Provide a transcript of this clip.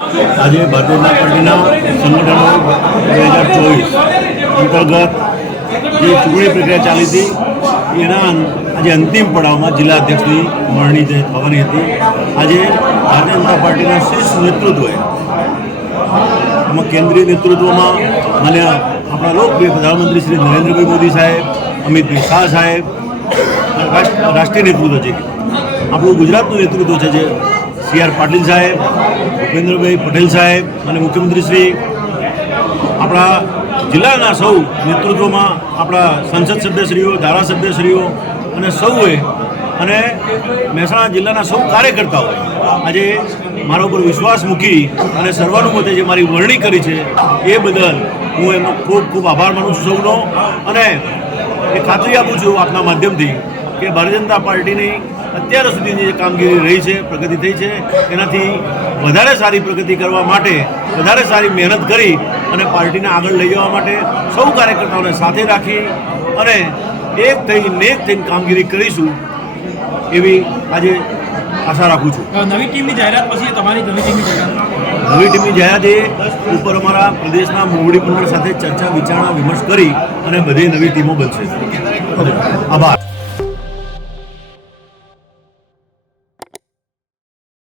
આજે ભારતીય જનતા પાર્ટીના સંગઠનો 2024 અંતર્ગત જે ચૂંટણી પ્રક્રિયા ચાલી હતી એના આજે અંતિમ પડાવમાં જિલ્લા અધ્યક્ષની વરણી જે થવાની હતી. આજે ભારતીય જનતા પાર્ટીના શીર્ષ નેતૃત્વએ એમાં કેન્દ્રીય નેતૃત્વમાં મને આપણા લોકપ્રિય પ્રધાનમંત્રી શ્રી નરેન્દ્રભાઈ મોદી સાહેબ, અમિતભાઈ શાહ સાહેબ, રાષ્ટ્રીય નેતૃત્વ છે, આપણું ગુજરાતનું નેતૃત્વ છે જે CR પાટીલ સાહેબ, ભૂપેન્દ્રભાઈ પટેલ સાહેબ અને મુખ્યમંત્રી શ્રી, આપણા જિલ્લાના સૌ નેતૃત્વમાં આપણા સંસદ સભ્યશ્રીઓ, ધારાસભ્યશ્રીઓ અને સૌએ અને મહેસાણા જિલ્લાના સૌ કાર્યકર્તાઓ આજે મારા ઉપર વિશ્વાસ મૂકી અને સર્વાનુમતે જે મારી વરણી કરી છે એ બદલ હું એનો ખૂબ ખૂબ આભાર માનું છું સૌનો. અને એ ખાતરી આપું છું આપના માધ્યમથી કે ભારતીય જનતા પાર્ટીની અત્યાર સુધીની જે કામગીરી રહી છે, પ્રગતિ થઈ છે, એનાથી વધારે સારી પ્રગતિ કરવા માટે વધારે સારી મહેનત કરી અને પાર્ટીને આગળ લઈ જવા માટે સૌ કાર્યકર્તાઓને સાથે રાખી અને એક થઈને કામગીરી કરીશું એવી આજે આશા રાખું છું. નવી ટીમની જાહેરાત પછી તમારી નવી ટીમની જાહેરાત ઉપર અમારા પ્રદેશના મોવડી મંડળ સાથે ચર્ચા વિચારણા વિમર્શ કરી અને બધી નવી ટીમો બનશે. આભાર.